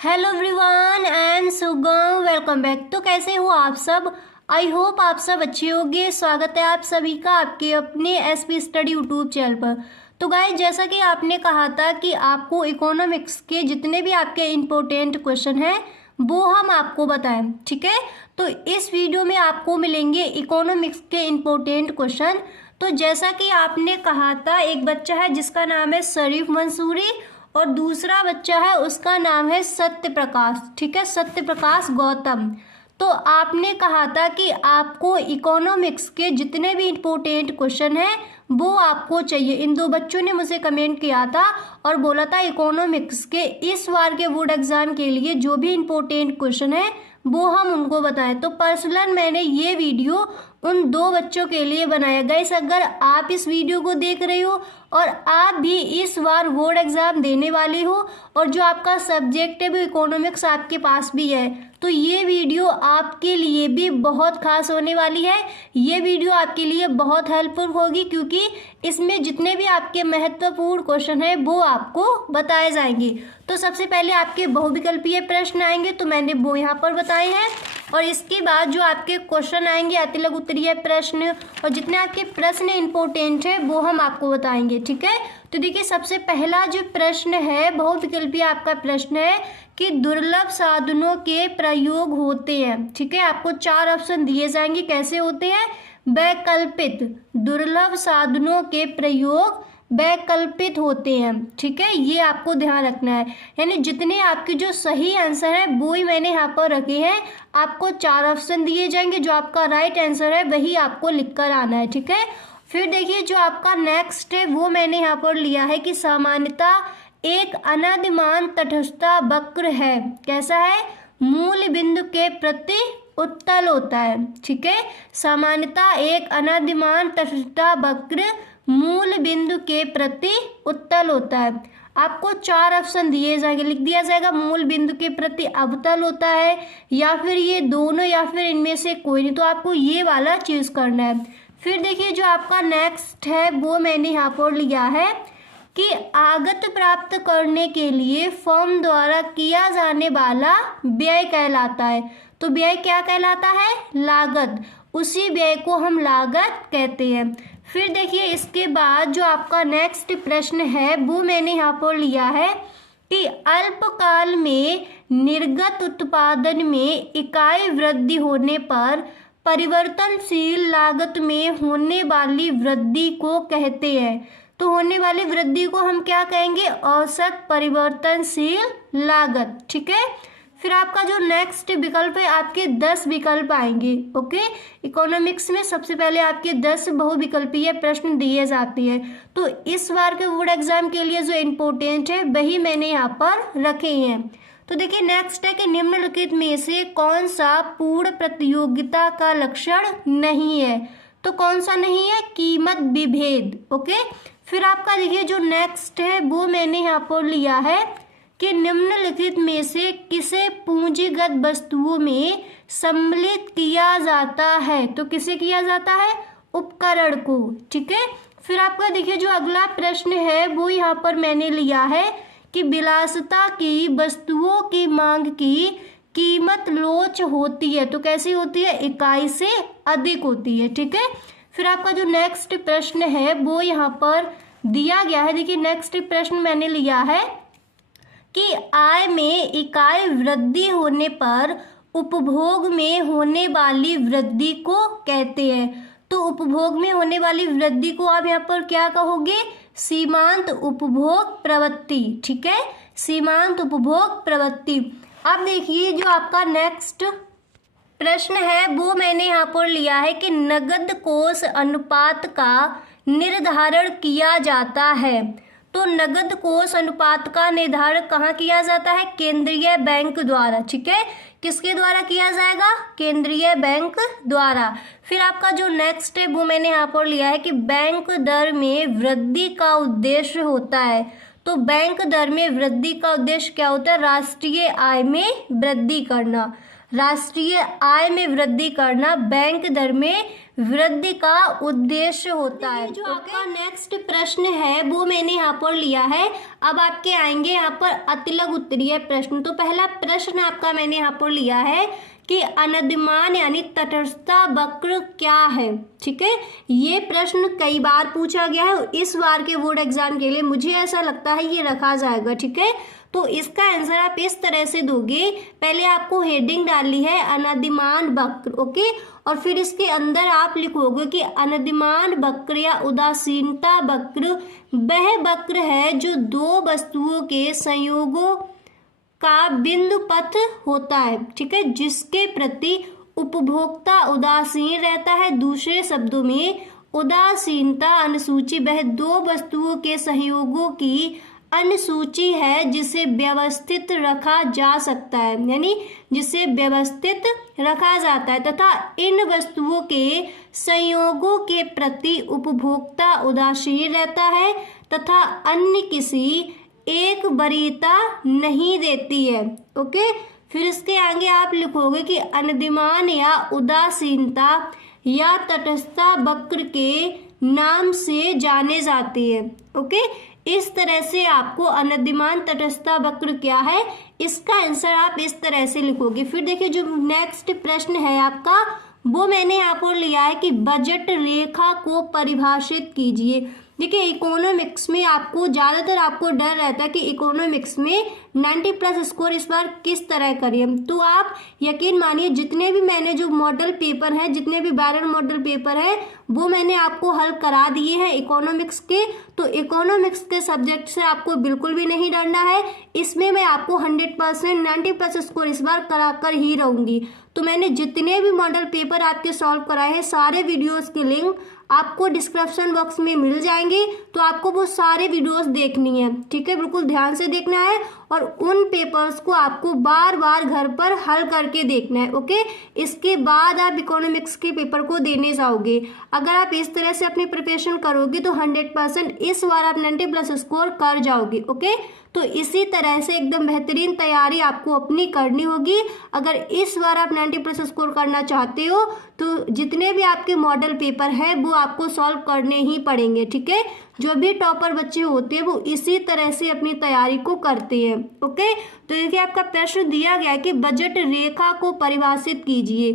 Hello everyone, I am सुगम। Welcome back. तो कैसे हो आप सब? आई होप आप सब अच्छे होंगे। स्वागत है आप सभी का आपके अपने एसपी स्टडी यूट्यूब चैनल पर। तो गाइस, जैसा कि आपने कहा था कि आपको इकोनॉमिक्स के जितने भी आपके इम्पोर्टेंट क्वेश्चन हैं वो हम आपको बताएं, ठीक है। तो इस वीडियो में आपको मिलेंगे इकोनॉमिक्स के इम्पोर्टेंट क्वेश्चन। तो जैसा कि आपने कहा था, एक बच्चा है जिसका नाम है शरीफ मंसूरी और दूसरा बच्चा है उसका नाम है सत्य प्रकाश, ठीक है, सत्य प्रकाश गौतम। तो आपने कहा था कि आपको इकोनॉमिक्स के जितने भी इम्पोर्टेंट क्वेश्चन हैं वो आपको चाहिए। इन दो बच्चों ने मुझे कमेंट किया था और बोला था इकोनॉमिक्स के इस बार के बोर्ड एग्जाम के लिए जो भी इम्पोर्टेंट क्वेश्चन है वो हम उनको बताएं। तो पर्सनल मैंने ये वीडियो उन दो बच्चों के लिए बनाया। गाइस, अगर आप इस वीडियो को देख रहे हो और आप भी इस बार बोर्ड एग्जाम देने वाले हो और जो आपका सब्जेक्ट है वो इकोनॉमिक्स आपके पास भी है, तो ये वीडियो आपके लिए भी बहुत खास होने वाली है। ये वीडियो आपके लिए बहुत हेल्पफुल होगी क्योंकि इसमें जितने भी आपके महत्वपूर्ण क्वेश्चन हैं वो आपको बताए जाएंगे। तो सबसे पहले आपके बहुविकल्पीय प्रश्न आएंगे, तो मैंने वो यहाँ पर बताए हैं। और इसके बाद जो आपके क्वेश्चन आएंगे अतिलघु उत्तरीय प्रश्न और जितने आपके प्रश्न इंपॉर्टेंट है वो हम आपको बताएंगे, ठीक है। तो देखिए, सबसे पहला जो प्रश्न है बहुविकल्पीय आपका प्रश्न है कि दुर्लभ साधनों के प्रयोग होते हैं, ठीक है। आपको 4 ऑप्शन दिए जाएंगे, कैसे होते हैं? वैकल्पिक, दुर्लभ साधनों के प्रयोग वैकल्पिक होते हैं, ठीक है। ये आपको ध्यान रखना है, यानी जितने आपके जो सही आंसर है वो ही मैंने यहाँ पर रखे हैं। आपको 4 ऑप्शन दिए जाएंगे, जो आपका राइट आंसर है वही आपको लिख कर आना है, ठीक है। फिर देखिए, जो आपका नेक्स्ट है वो मैंने यहाँ पर लिया है कि सामान्यतः एक अनादिमान तटस्थता वक्र है, कैसा है? मूल बिंदु के प्रति उत्तल होता है, ठीक है। सामान्यतः एक अनादिमान तटस्थता वक्र मूल बिंदु के प्रति उत्तल होता है। आपको 4 ऑप्शन दिए जाएंगे, लिख दिया जाएगा मूल बिंदु के प्रति अवतल होता है या फिर ये दोनों या फिर इनमें से कोई नहीं। तो आपको ये वाला चूज करना है। फिर देखिए, जो आपका नेक्स्ट है वो मैंने यहाँ पर लिया है कि आगत प्राप्त करने के लिए फर्म द्वारा किया जाने वाला व्यय कहलाता है। तो व्यय क्या कहलाता है? लागत। उसी व्यय को हम लागत कहते हैं। फिर देखिए, इसके बाद जो आपका नेक्स्ट प्रश्न है वो मैंने यहाँ पर लिया है कि अल्पकाल में निर्गत उत्पादन में इकाई वृद्धि होने पर परिवर्तनशील लागत में होने वाली वृद्धि को कहते हैं। तो होने वाली वृद्धि को हम क्या कहेंगे? औसत परिवर्तनशील लागत, ठीक है। फिर आपका जो नेक्स्ट विकल्प है, आपके 10 विकल्प आएंगे, ओके। इकोनॉमिक्स में सबसे पहले आपके 10 बहुविकल्पीय प्रश्न दिए जाते हैं। तो इस बार के बोर्ड एग्जाम के लिए जो इम्पोर्टेंट है वही मैंने यहाँ पर रखे हैं। तो देखिए, नेक्स्ट है कि निम्नलिखित में से कौन सा पूर्ण प्रतियोगिता का लक्षण नहीं है? तो कौन सा नहीं है? कीमत विभेद, ओके। फिर आपका देखिए, जो नेक्स्ट है वो मैंने यहाँ पर लिया है कि निम्नलिखित में से किसे पूंजीगत वस्तुओं में सम्मिलित किया जाता है? तो किसे किया जाता है? उपकरण को, ठीक है। फिर आपका देखिए, जो अगला प्रश्न है वो यहाँ पर मैंने लिया है कि विलासिता की वस्तुओं की मांग की कीमत लोच होती है। तो कैसी होती है? इकाई से अधिक होती है, ठीक है। फिर आपका जो नेक्स्ट प्रश्न है वो यहाँ पर दिया गया है। देखिए, नेक्स्ट प्रश्न मैंने लिया है कि आय में इकाई वृद्धि होने पर उपभोग में होने वाली वृद्धि को कहते हैं। तो उपभोग में होने वाली वृद्धि को आप यहाँ पर क्या कहोगे? सीमांत उपभोग प्रवृत्ति, ठीक है, सीमांत उपभोग प्रवृत्ति। अब देखिए, जो आपका नेक्स्ट प्रश्न है वो मैंने यहाँ पर लिया है कि नगद कोष अनुपात का निर्धारण किया जाता है। तो नगद कोष अनुपात का निर्धारण कहाँ किया जाता है? केंद्रीय बैंक द्वारा, ठीक है। किसके द्वारा किया जाएगा? केंद्रीय बैंक द्वारा। फिर आपका जो नेक्स्ट है वो मैंने यहाँ पर लिया है कि बैंक दर में वृद्धि का उद्देश्य होता है। तो बैंक दर में वृद्धि का उद्देश्य क्या होता है? राष्ट्रीय आय में वृद्धि करना। राष्ट्रीय आय में वृद्धि करना बैंक दर में वृद्धि का उद्देश्य होता है। जो आपका नेक्स्ट प्रश्न है वो मैंने यहाँ पर लिया है। अब आपके आएंगे यहाँ पर अतिलघु उत्तरीय प्रश्न। तो पहला प्रश्न आपका मैंने यहाँ पर लिया है कि अनद्यमान यानी तटस्थता वक्र क्या है। ठीक है, ये प्रश्न कई बार पूछा गया है। इस बार के बोर्ड एग्जाम के लिए मुझे ऐसा लगता है ये रखा जाएगा। ठीक है, तो इसका आंसर आप इस तरह से दोगे। पहले आपको हेडिंग डालनी है अनद्यमान वक्र, ओके, और फिर इसके अंदर आप लिखोगे कि अनद्यमान वक्र या उदासीनता वक्र वह वक्र है जो दो वस्तुओं के संयोगों का बिंदु पथ होता है। ठीक है, जिसके प्रति उपभोक्ता उदासीन रहता है। दूसरे शब्दों में उदासीनता अनुसूची वह दो वस्तुओं के संयोगों की अनुसूची है जिसे व्यवस्थित रखा जा सकता है, यानी जिसे व्यवस्थित रखा जाता है, तथा इन वस्तुओं के संयोगों के प्रति उपभोक्ता उदासीन रहता है तथा अन्य किसी एक वरीयता नहीं देती है। ओके, फिर इसके आगे आप लिखोगे कि अनद्यमान या उदासीनता या तटस्थता वक्र के नाम से जाने जाती है। ओके, इस तरह से आपको अनद्यमान तटस्थता वक्र क्या है इसका आंसर आप इस तरह से लिखोगे। फिर देखिए जो नेक्स्ट प्रश्न है आपका वो मैंने यहाँ पर लिया है कि बजट रेखा को परिभाषित कीजिए। देखिए इकोनॉमिक्स में आपको ज़्यादातर आपको डर रहता है कि इकोनॉमिक्स में 90+ स्कोर इस बार किस तरह करिए। तो आप यकीन मानिए जितने भी मैंने जो मॉडल पेपर हैं, जितने भी 12 मॉडल पेपर हैं वो मैंने आपको हल करा दिए हैं इकोनॉमिक्स के। तो इकोनॉमिक्स के सब्जेक्ट से आपको बिल्कुल भी नहीं डरना है। इसमें मैं आपको 100% 90+ स्कोर इस बार करा कर ही रहूँगी। तो मैंने जितने भी मॉडल पेपर आपके सॉल्व कराए हैं सारे वीडियोस के लिंक आपको डिस्क्रिप्शन बॉक्स में मिल जाएंगे। तो आपको वो सारे वीडियोस देखनी है। ठीक है, बिल्कुल ध्यान से देखना है और उन पेपर्स को आपको बार बार घर पर हल करके देखना है। ओके, इसके बाद आप इकोनॉमिक्स के पेपर को देने जाओगे। अगर आप इस तरह से अपनी प्रिपरेशन करोगे तो 100% इस बार आप 90+ स्कोर कर जाओगे। ओके, तो इसी तरह से एकदम बेहतरीन तैयारी आपको अपनी करनी होगी। अगर इस बार आप 90+ स्कोर करना चाहते हो तो जितने भी आपके मॉडल पेपर है वो आपको सॉल्व करने ही पड़ेंगे। ठीक है, जो भी टॉपर बच्चे होते हैं वो इसी तरह से अपनी तैयारी को करते हैं। ओके, तो देखिए आपका प्रश्न दिया गया है कि बजट रेखा को परिभाषित कीजिए।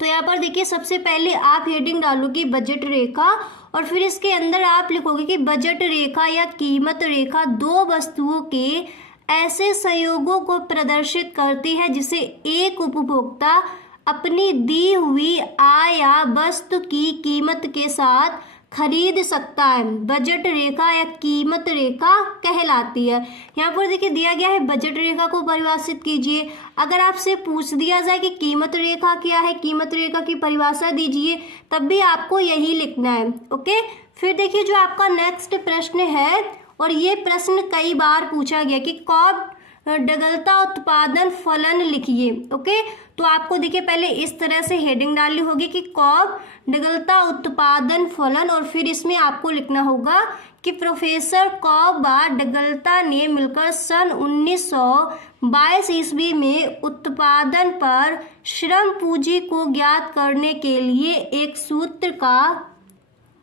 तो यहाँ पर देखिए सबसे पहले आप हेडिंग डालोगे बजट रेखा और फिर इसके अंदर आप लिखोगे कि बजट रेखा या कीमत रेखा दो वस्तुओं के ऐसे संयोगों को प्रदर्शित करती है जिसे एक उपभोक्ता अपनी दी हुई आय या वस्तु की कीमत के साथ खरीद सकता है। बजट रेखा या कीमत रेखा कहलाती है। यहाँ पर देखिए दिया गया है बजट रेखा को परिभाषित कीजिए। अगर आपसे पूछ दिया जाए कि कीमत रेखा क्या है, कीमत रेखा की परिभाषा दीजिए, तब भी आपको यही लिखना है। ओके, फिर देखिए जो आपका नेक्स्ट प्रश्न है और ये प्रश्न कई बार पूछा गया कि कब डगलता उत्पादन फलन लिखिए। ओके, तो आपको देखिए पहले इस तरह से हेडिंग डालनी होगी कि कब डगलता उत्पादन फलन और फिर इसमें आपको लिखना होगा कि प्रोफेसर कब डगलता ने मिलकर सन 1922 ईस्वी में उत्पादन पर श्रम पूंजी को ज्ञात करने के लिए एक सूत्र का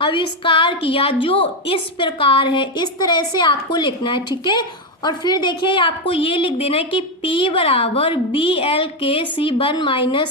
आविष्कार किया जो इस प्रकार है। इस तरह से आपको लिखना है। ठीक है, और फिर देखिए आपको ये लिख देना है कि P बराबर BLK/C1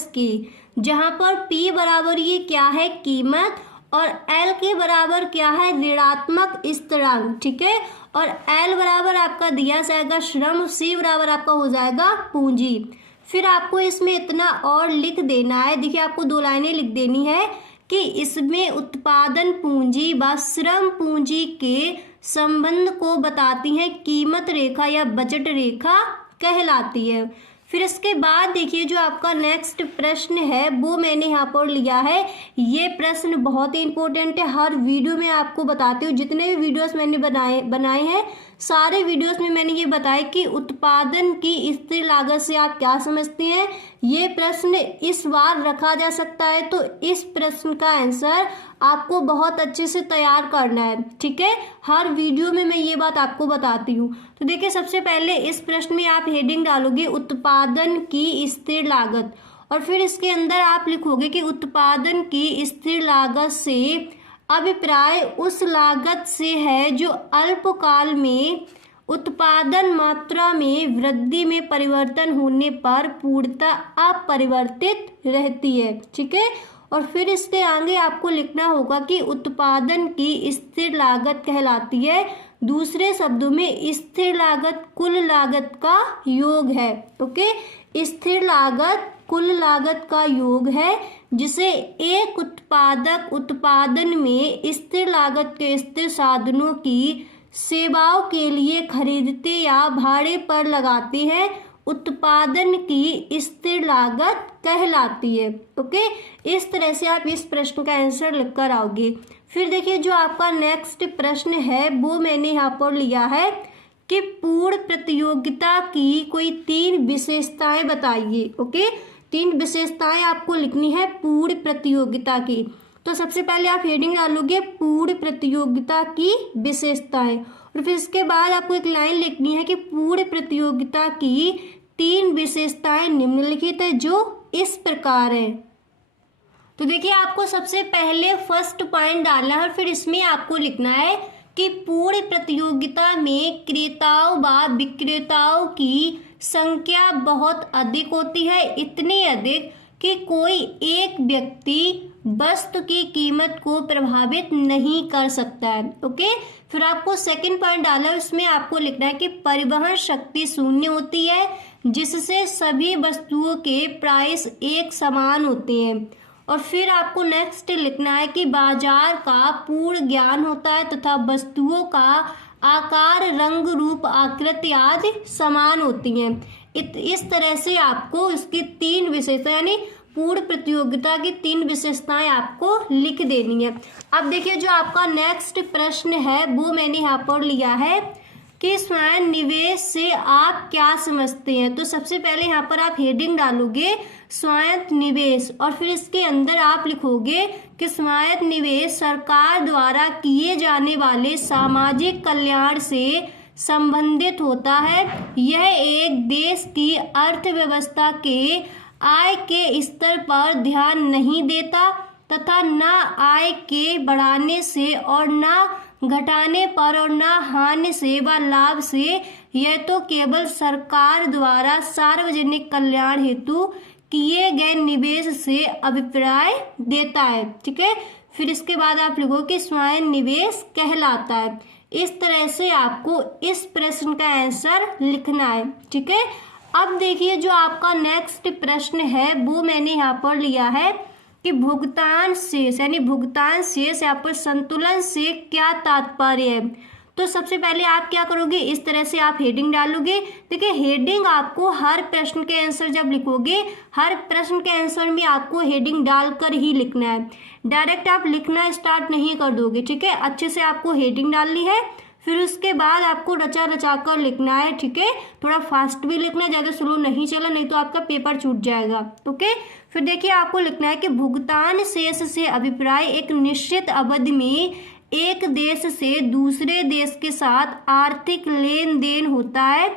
- K, जहाँ पर P बराबर ये क्या है कीमत और L के बराबर क्या है ऋणात्मक स्थिरांक। ठीक है, और L बराबर आपका दिया जाएगा श्रम, C बराबर आपका हो जाएगा पूंजी। फिर आपको इसमें इतना और लिख देना है। देखिए आपको 2 लाइनें लिख देनी है कि इसमें उत्पादन पूंजी व श्रम पूंजी के संबंध को बताती है कीमत रेखा या बजट रेखा कहलाती है। फिर इसके बाद देखिए जो आपका नेक्स्ट प्रश्न है वो मैंने यहाँ पर लिया है। ये प्रश्न बहुत ही इंपॉर्टेंट है। हर वीडियो में आपको बताती हूँ, जितने भी वीडियोस मैंने बनाए हैं सारे वीडियोस में मैंने ये बताया कि उत्पादन की स्थिर लागत से आप क्या समझते हैं। ये प्रश्न इस बार रखा जा सकता है, तो इस प्रश्न का आंसर आपको बहुत अच्छे से तैयार करना है। ठीक है, हर वीडियो में मैं ये बात आपको बताती हूँ। तो तो देखिए सबसे पहले इस प्रश्न में आप हेडिंग डालोगे उत्पादन की स्थिर लागत, और फिर इसके अंदर आप लिखोगे कि उत्पादन की स्थिर लागत से अभिप्राय उस लागत से है जो अल्पकाल में उत्पादन मात्रा में वृद्धि में परिवर्तन होने पर पूर्णतः अपरिवर्तित रहती है। ठीक है, और फिर इसके आगे आपको लिखना होगा कि उत्पादन की स्थिर लागत कहलाती है, दूसरे शब्दों में स्थिर लागत कुल लागत का योग है। ओके, स्थिर लागत कुल लागत का योग है जिसे एक उत्पादक उत्पादन में स्थिर लागत के स्थिर साधनों की सेवाओं के लिए खरीदते या भाड़े पर लगाते हैं, उत्पादन की स्थिर लागत कहलाती है। ओके, इस तरह से आप इस प्रश्न का आंसर लिख कर आओगे। फिर देखिए जो आपका नेक्स्ट प्रश्न है वो मैंने यहाँ पर लिया है कि पूर्ण प्रतियोगिता की कोई 3 विशेषताएं बताइए। ओके, 3 विशेषताएं आपको लिखनी है पूर्ण प्रतियोगिता की। तो सबसे पहले आप हेडिंग डालोगे पूर्ण प्रतियोगिता की विशेषताएं, और फिर इसके बाद आपको एक लाइन लिखनी है कि पूर्ण प्रतियोगिता की 3 विशेषताएं निम्नलिखित है जो इस प्रकार है। तो देखिए आपको सबसे पहले फर्स्ट पॉइंट डालना है और फिर इसमें आपको लिखना है कि पूर्ण प्रतियोगिता में क्रेताओं व विक्रेताओं की संख्या बहुत अधिक होती है, इतनी अधिक कि कोई एक व्यक्ति वस्तु की कीमत को प्रभावित नहीं कर सकता है। ओके, फिर आपको सेकंड पॉइंट डाला है, उसमें आपको लिखना है कि परिवहन शक्ति शून्य होती है जिससे सभी वस्तुओं के प्राइस एक समान होते हैं। और फिर आपको नेक्स्ट लिखना है कि बाजार का पूर्ण ज्ञान होता है तथा वस्तुओं का आकार, रंग, रूप, आकृति आदि समान होती हैं। इस तरह से आपको इसकी 3 विशेषताएं यानी पूर्ण प्रतियोगिता की 3 विशेषताएं आपको लिख देनी है। अब देखिए जो आपका नेक्स्ट प्रश्न है वो मैंने यहाँ पर लिया है कि स्वयं निवेश से आप क्या समझते हैं। तो सबसे पहले यहाँ पर आप हेडिंग डालोगे स्वायत्त निवेश, और फिर इसके अंदर आप लिखोगे कि स्वायत्त निवेश सरकार द्वारा किए जाने वाले सामाजिक कल्याण से संबंधित होता है। यह एक देश की अर्थव्यवस्था के आय के स्तर पर ध्यान नहीं देता तथा न आय के बढ़ाने से और न घटाने पर और न हानि से व लाभ से, यह तो केवल सरकार द्वारा सार्वजनिक कल्याण हेतु किए गए निवेश से अभिप्राय देता है। ठीक है, फिर इसके बाद आप लिखो कि स्वयं निवेश कहलाता है। इस तरह से आपको इस प्रश्न का आंसर लिखना है। ठीक है, अब देखिए जो आपका नेक्स्ट प्रश्न है वो मैंने यहाँ पर लिया है कि भुगतान शेष यानी भुगतान शेष यहाँ पर संतुलन से क्या तात्पर्य है। तो सबसे पहले आप क्या करोगे, इस तरह से आप हेडिंग डालोगे। देखिए हेडिंग आपको हर प्रश्न के आंसर जब लिखोगे, हर प्रश्न के आंसर में आपको हेडिंग डालकर ही लिखना है, डायरेक्ट आप लिखना स्टार्ट नहीं कर दोगे। ठीक है, अच्छे से आपको हेडिंग डालनी है, फिर उसके बाद आपको रचा रचा कर लिखना है। ठीक है, थोड़ा फास्ट भी लिखना है, ज़्यादा स्लो नहीं चला, नहीं तो आपका पेपर छूट जाएगा। ओके, फिर देखिए आपको लिखना है कि भुगतान शेष से अभिप्राय एक निश्चित अवधि में एक देश से दूसरे देश के साथ आर्थिक लेन देन होता है।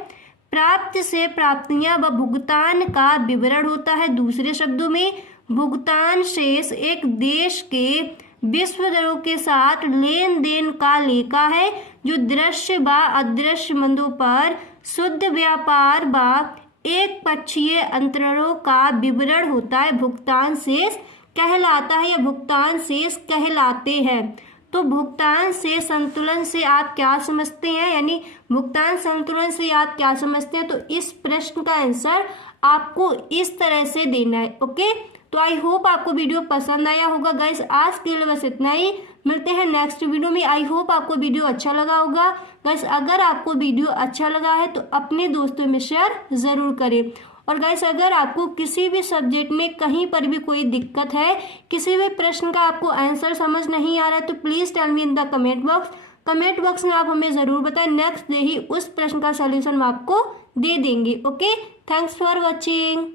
प्राप्त से प्राप्तियां व भुगतान का विवरण होता है। दूसरे शब्दों में भुगतान शेष एक देश के विश्व दरों के साथ लेन देन का लेखा है जो दृश्य व अदृश्य मंदों पर शुद्ध व्यापार व एक पक्षीय अंतरणों का विवरण होता है। भुगतान शेष कहलाता है या भुगतान शेष कहलाते हैं। तो भुगतान से संतुलन से आप क्या समझते हैं, यानी भुगतान संतुलन से आप क्या समझते हैं। तो इस प्रश्न का आंसर आपको इस तरह से देना है। ओके, तो आई होप आपको वीडियो पसंद आया होगा। गाइस आज के लिए बस इतना ही, मिलते हैं नेक्स्ट वीडियो में। आई होप आपको वीडियो अच्छा लगा होगा। गाइस अगर आपको वीडियो अच्छा लगा है तो अपने दोस्तों में शेयर ज़रूर करें। और गाइस अगर आपको किसी भी सब्जेक्ट में कहीं पर भी कोई दिक्कत है, किसी भी प्रश्न का आपको आंसर समझ नहीं आ रहा है, तो please tell me in the comment box. Comment box में आप हमें ज़रूर बताएं, नेक्स्ट डे ही उस प्रश्न का सॉल्यूशन हम आपको दे देंगे। Okay, thanks for watching.